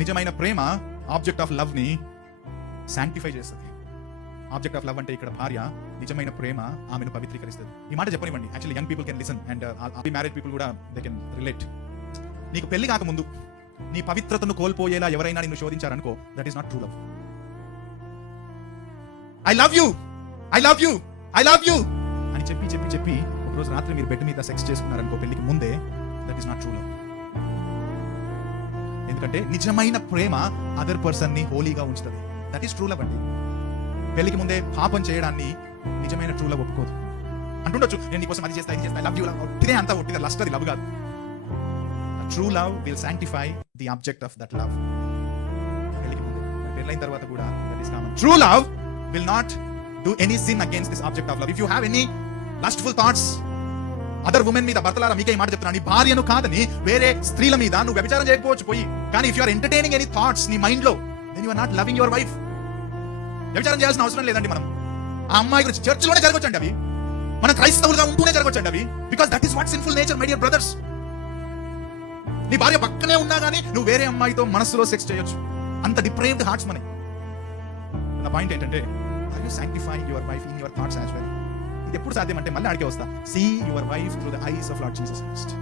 నిజమైన ప్రేమ object of love ని sanctify చేస్తుంది. ఆబ్జెక్ట్ ఆఫ్ లవ్ అంటే ఇక్కడ భార్య, నిజమైన ప్రేమ ఆమెను పవిత్రీకరిస్తుంది. ఈ మాట చెప్పనివ్వండి, actually young people can listen and marriage people కూడా దే కెన్ రిలేట్. నీకు పెళ్లి కాకముందు నీ పవిత్రతను కోల్పోయేలా ఎవరైనా నిన్ను శోధించారనుకో, that is not true love. I love you, I love you, I love you అని చెప్పి చెప్పి చెప్పి ఒకరోజు రాత్రి మీరు బెడ్ మీద సెక్స్ చేసుకున్నారనుకో పెళ్లికి ముందే, that is not true love. ఎందుకంటే నిజమైన ప్రేమ అదర్ పర్సన్ ని హోలీగా ఉంచుతుంది. దట్ ఈస్ ట్రూ లవ్ అండి. పెళ్లికి ముందే పాపం చేయడాన్ని నిజమైన ట్రూ లవ్ ఒప్పుకోదు. అంటుండొచ్చు, నేను నీకోసం అది చేస్తా, ఇది చేస్తా, లవ్ యూ లవ్, ఒట్టిదే అంతా ఒట్టిదే, లస్ట్ అది లవ్ కాదు. True love will sanctify the object of that love. పెళ్లికి ముందే, పెళ్ళైన తర్వాత కూడా that is common. True love will not do any sin against this object of love. If you have any lustful thoughts other women మీద, భర్తలారా మీకే మాట చెప్తున్నాను, నీ భార్యను కాదని వేరే స్త్రీల మీద నువ్వు వ్యభిచారం చేయకపోవచ్చు పోయి, కానీ if you are entertaining any thoughts నీ మైండ్ లో, then you are not loving your wife. వ్యభిచారం చేయాల్సిన అవసరం లేదండి. మనం ఆ అమ్మాయి గురించి చర్చిలోనే జరగొచ్చండి అవి, మన క్రైస్తవులుగా ఉంటూనే జరగొచ్చండి అవి, because that is what sinful nature my dear brothers. నీ భార్య పక్కనే ఉన్నా కానీ నువ్వు వేరే అమ్మాయితో మనస్సులో సెక్స్ చేయొచ్చు. అంత డిప్రేవ్డ్ హార్ట్స్ మనకి. నా పాయింట్ ఏంటంటే, are you sanctifying your wife in your thoughts as well? ఇది ఎప్పుడు సాధ్యం అంటే మళ్ళీ అడిగే వస్తా, see your wife through the eyes of Lord Jesus Christ.